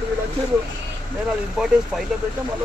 వీళ్ళు వచ్చారు. నేను అది ఇంపార్టెన్స్ ఫైల్లో పెట్టా మళ్ళీ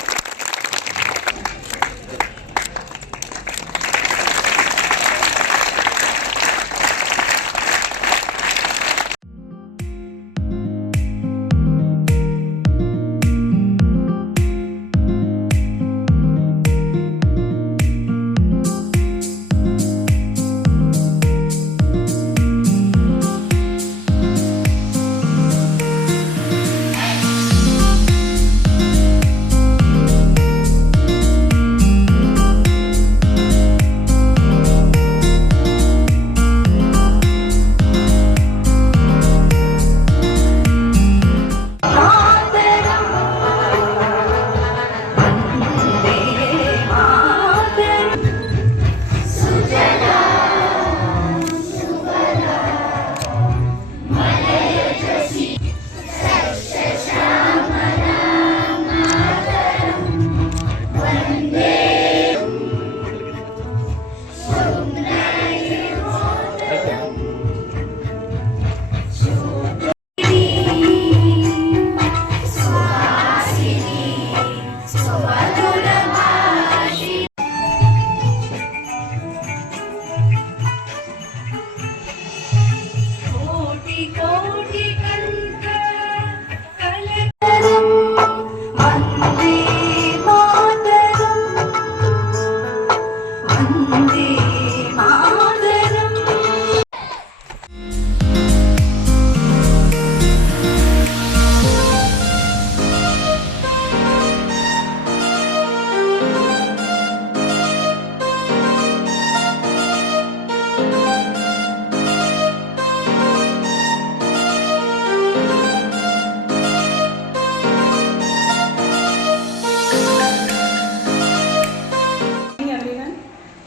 கோடி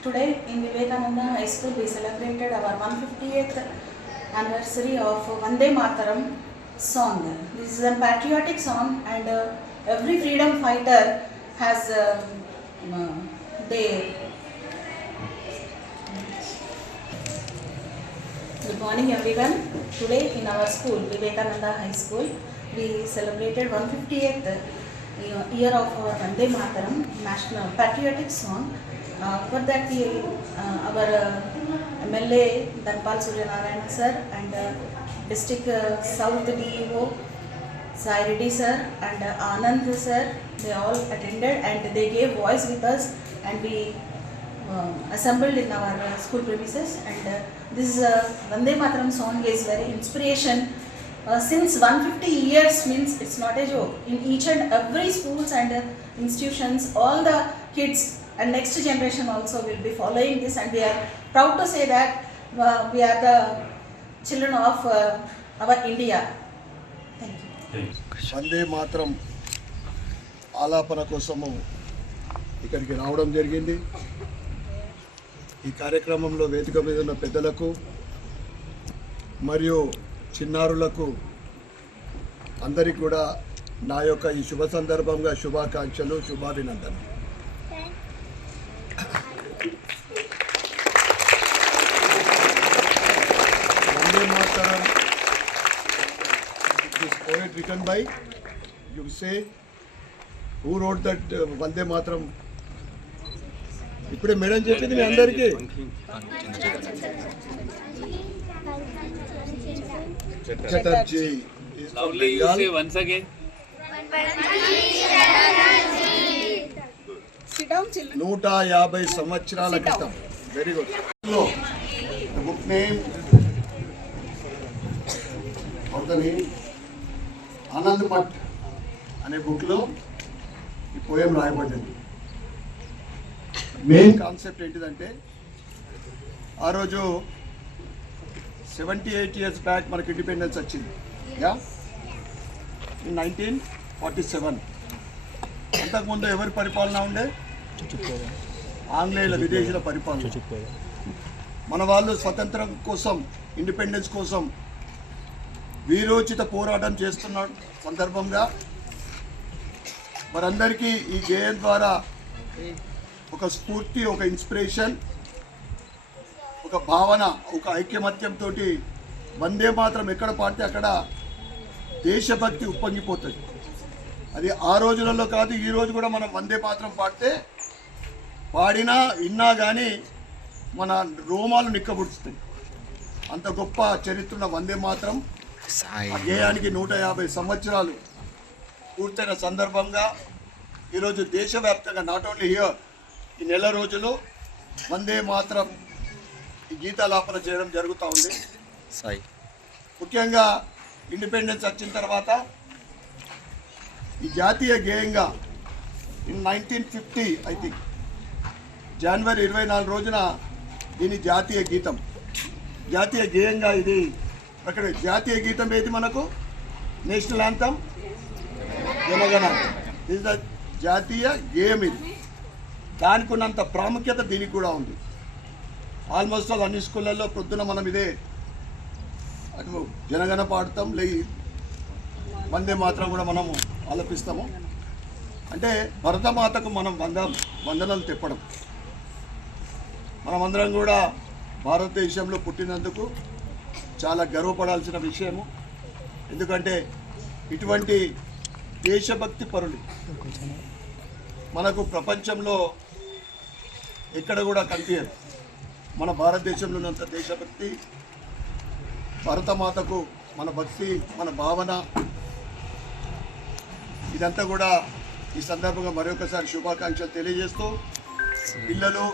Today in Vivekananda High School we celebrated our 158th anniversary of Vande Mataram song. This is a patriotic song and uh, every freedom fighter has um, uh, they Good morning everyone. Today in our school, Vivekananda High School, we celebrated 158th uh, year of our Vande Mataram national patriotic song. For that we, our MLA Danpal Surya Narayana sir and district South DEO Sai Reddy sir and Anand sir, they all attended and they gave voice with us and we uh, assembled in our uh, school premises and uh, this uh, Mataram song is very inspiration. Uh, since 150 years means it's not a joke. In each and every schools and uh, institutions, all the kids and next generation also will be following this and we are proud to say that uh, we are the children of uh, our India. Thank you. వందే మాత్రం ఆలాపన కోసము ఇక్కడికి రావడం జరిగింది ఈ కార్యక్రమంలో వేదిక మీద ఉన్న పెద్దలకు మరియు చిన్నారులకు అందరికీ కూడా నా యొక్క ఈ శుభ సందర్భంగా శుభాకాంక్షలు శుభాభినందనలు Vande Mataram this poet written by, you say, who wrote that uh, Vande Matram? ఇప్పుడే మేడం చెప్పింది మీ అందరికీ Chatterjee is from Lovely, you Bengal. say once again. Sit down, children. నూట యాభై సంవత్సరాల క్రితం very good book name Anand Math అనే బుక్లో ఈ పోయం రాయబడ్డది మెయిన్ కాన్సెప్ట్ ఏంటిదంటే ఆ రోజు సెవెంటీ ఎయిట్ ఇయర్స్ బ్యాక్ మనకి ఇండిపెండెన్స్ వచ్చింది. Yeah in nineteen forty seven అంతకుముందు ఎవరి పరిపాలన ఉండే? ఆంగ్లేయుల విదేశీయుల పరిపాలన. మన వాళ్ళు స్వతంత్రం కోసం ఇండిపెండెన్స్ కోసం వీరోచిత పోరాటం చేస్తున్న సందర్భంగా మరందరికీ ఈ గేయం ద్వారా ఒక స్ఫూర్తి ఒక ఇన్స్పిరేషన్ ఒక భావన ఒక ఐక్యమత్యంతో వందే మాత్రం ఎక్కడ పాడితే అక్కడ దేశభక్తి ఉప్పొంగిపోతుంది. అది ఆ రోజులలో కాదు ఈ రోజు కూడా మనం వందే మాత్రం పాడితే పాడినా విన్నా కానీ మన రోమాలు నిక్కబుడుస్తాయి అంత గొప్ప చరిత్రన వందే మాత్రం ఆ గేయానికి నూట యాభై సంవత్సరాలు పూర్తయిన సందర్భంగా ఈరోజు దేశవ్యాప్తంగా నాట్ ఓన్లీ హియర్ ఈ నెల రోజులు వందే మాత్రం ఈ గీతాలాపన చేయడం జరుగుతూ ఉంది. సాయి. ముఖ్యంగా ఇండిపెండెన్స్ వచ్చిన తర్వాత ఈ జాతీయ గేయంగా in nineteen fifty I think జనవరి ఇరవై నాలుగు రోజున దీని జాతీయ గీతం. జాతీయ గేయంగా ఇది అక్కడ జాతీయ గీతం ఏది మనకు? నేషనల్ యాంతం జనగణ ఇది ద జాతీయ గేమ్ ఇది. దానికి ఉన్నంత ప్రాముఖ్యత దీనికి కూడా ఉంది. ఆల్మోస్ట్ ఆల్ అన్ని స్కూళ్ళల్లో పొద్దున మనం ఇదే అటు జనగణ పాడతాం లే వందే మాత్రం కూడా మనము ఆలపిస్తాము. అంటే భరతమాతకు మనం వంద వందనలు తెప్పడం. మనమందరం కూడా భారతదేశంలో పుట్టినందుకు చాలా గర్వపడాల్సిన విషయము. ఎందుకంటే ఇటువంటి దేశభక్తి పరులు మనకు ప్రపంచంలో ఎక్కడ కూడా కనిపించదు మన భారతదేశంలో ఉన్నంత దేశభక్తి భరతమాతకు మన భక్తి మన భావన. ఇదంతా కూడా ఈ సందర్భంగా మరొకసారి శుభాకాంక్షలు తెలియజేస్తూ పిల్లలు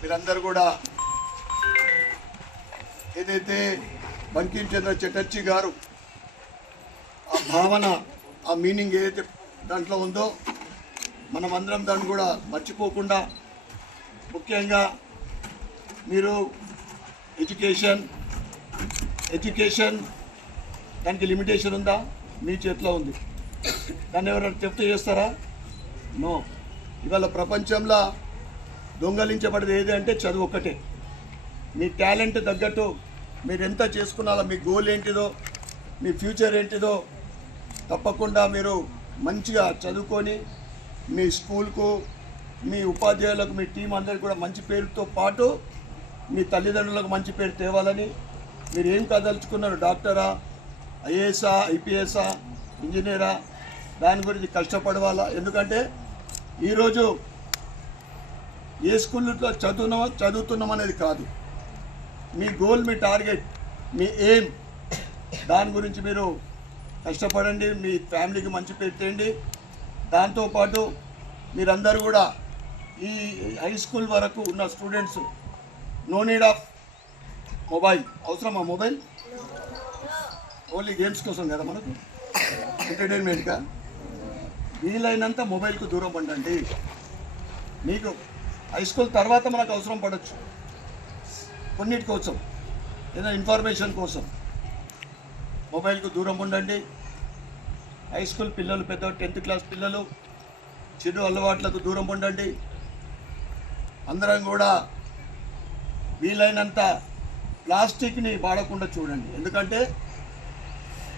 మీరందరూ కూడా ఏదైతే బంకిం చంద్ర చటర్జీ గారు ఆ భావన ఆ మీనింగ్ ఏదైతే దాంట్లో ఉందో మనమందరం దాన్ని కూడా మర్చిపోకుండా ముఖ్యంగా మీరు ఎడ్యుకేషన్ ఎడ్యుకేషన్ దానికి లిమిటేషన్ ఉందా? మీ చేతిలో ఉంది. దాన్ని ఎవరైనా చెప్తే చేస్తారా? నో. ఇవాళ ప్రపంచంలో దొంగలించబడేది ఏది అంటే చదువు ఒక్కటే. మీ టాలెంట్ తగ్గట్టు మీరు ఎంత చేసుకున్నారో మీ గోల్ ఏంటిదో మీ ఫ్యూచర్ ఏంటిదో తప్పకుండా మీరు మంచిగా చదువుకొని మీ స్కూల్కు మీ ఉపాధ్యాయులకు మీ టీం అందరికి కూడా మంచి పేరుతో పాటు మీ తల్లిదండ్రులకు మంచి పేరు తేవాలని మీరు ఏం కదలుచుకున్నారు? డాక్టరా? ఐఏఎస్ఆ? ఐపీఎస్ఆ? ఇంజనీరా? దాని గురించి కష్టపడవాలా? ఎందుకంటే ఈరోజు ఏ స్కూల్లో చదువున్నామో చదువుతున్నాం అనేది కాదు. మీ గోల్ మీ టార్గెట్ మీ ఎయిమ్ దాని గురించి మీరు కష్టపడండి మీ ఫ్యామిలీకి మంచి పెట్టండి దాంతోపాటు మీరందరూ కూడా ఈ హై స్కూల్ వరకు ఉన్న students no need of mobile అవసరమా మొబైల్ ఓన్లీ గేమ్స్ కోసం కదా మనకు? ఎంటర్టైన్మెంట్గా వీలైనంత మొబైల్కు దూరం పండండి మీకు హై స్కూల్ తర్వాత మనకు అవసరం పడవచ్చు కొన్నిటి కోసం ఏదైనా ఇన్ఫర్మేషన్ కోసం. మొబైల్కు దూరం ఉండండి. హై స్కూల్ పిల్లలు పెద్ద టెన్త్ క్లాస్ పిల్లలు చెడు అలవాట్లకు దూరం ఉండండి. అందరం కూడా వీలైనంత ప్లాస్టిక్ని వాడకుండా చూడండి. ఎందుకంటే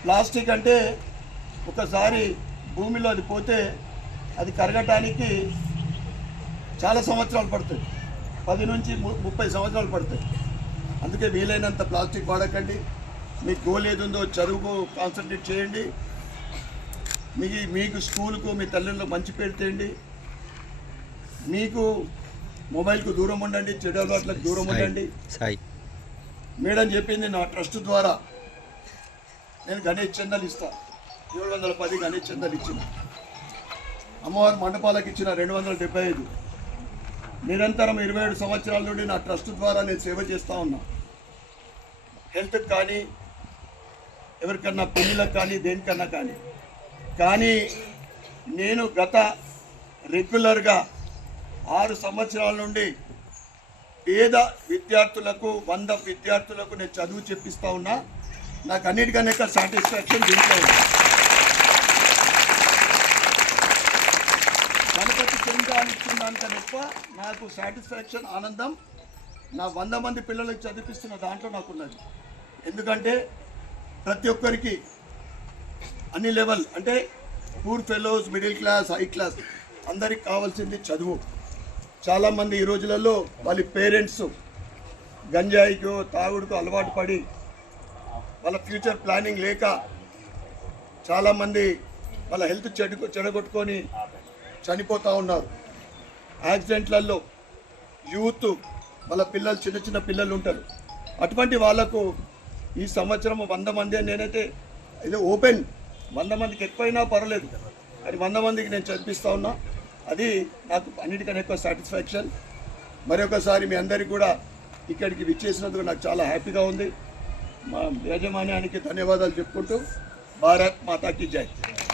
ప్లాస్టిక్ అంటే ఒకసారి భూమిలో అది పోతే అది కరగటానికి చాలా సంవత్సరాలు పడుతుంది. పది నుంచి ము- ముప్పై సంవత్సరాలు పడుతుంది. అందుకే వీలైనంత ప్లాస్టిక్ వాడకండి. మీ గోల్ ఏది ఉందో చదువుకు కాన్సన్ట్రేట్ చేయండి. మీ మీకు స్కూల్కు మీ తల్లిదండ్రులకు మంచి పేరు తేయండి. మీకు మొబైల్కు దూరం ఉండండి చెడు అలవాట్లకు దూరం ఉండండి. మేడం చెప్పింది నా ట్రస్ట్ ద్వారా. నేను గణేష్ చందాలు ఇస్తా. ఏడు వందల పది గణేష్ చందాలు ఇచ్చిన. అమ్మవారి మండపాలకు ఇచ్చిన రెండు వందల డెబ్బై ఐదు. నిరంతరం ఇరవై ఏడు సంవత్సరాల నుండి నా ట్రస్ట్ ద్వారా నేను సేవ చేస్తూ ఉన్నా. హెల్త్కి కానీ ఎవరికన్నా పిల్లలకు కానీ దేనికన్నా కానీ. కానీ నేను గత రెగ్యులర్గా ఆరు సంవత్సరాల నుండి పేద విద్యార్థులకు వంద విద్యార్థులకు నేను చదువు చెప్పిస్తా ఉన్నా. నాకు అన్నిటికన్నా సాటిస్ఫాక్షన్ దీంట్లో ఉంది ఇచ్చిన దానికన్నా ఎక్కువ నాకు సాటిస్ఫాక్షన్ ఆనందం. నా వంద మంది పిల్లలకు చదివిస్తున్న దాంట్లో నాకున్నది. ఎందుకంటే ప్రతి ఒక్కరికి అన్ని లెవెల్ అంటే poor fellows middle class high class అందరికి కావాల్సింది చదువు. చాలామంది ఈ రోజులలో వాళ్ళ పేరెంట్స్ గంజాయికో తాగుడుకో అలవాటు పడి వాళ్ళ ఫ్యూచర్ ప్లానింగ్ లేక చాలామంది వాళ్ళ హెల్త్ చెడు చెడగొట్టుకొని చనిపోతూ ఉన్నారు. యాక్సిడెంట్లలో యూత్ వాళ్ళ పిల్లలు చిన్న చిన్న పిల్లలు ఉంటారు. అటువంటి వాళ్ళకు ఈ సంవత్సరం వంద మంది అని నేనైతే ఇది ఓపెన్. వంద మందికి ఎక్కువైనా పర్వాలేదు. అది వంద మందికి నేను చదివిస్తూ ఉన్నా. అది నాకు అన్నిటికన్నా ఎక్కువ సాటిస్ఫాక్షన్ మరొకసారి మీ అందరికీ కూడా ఇక్కడికి విచ్చేసినందుకు నాకు చాలా హ్యాపీగా ఉంది. మా యాజమాన్యానికి ధన్యవాదాలు చెప్పుకుంటూ. భారత్ మాతాకి జై.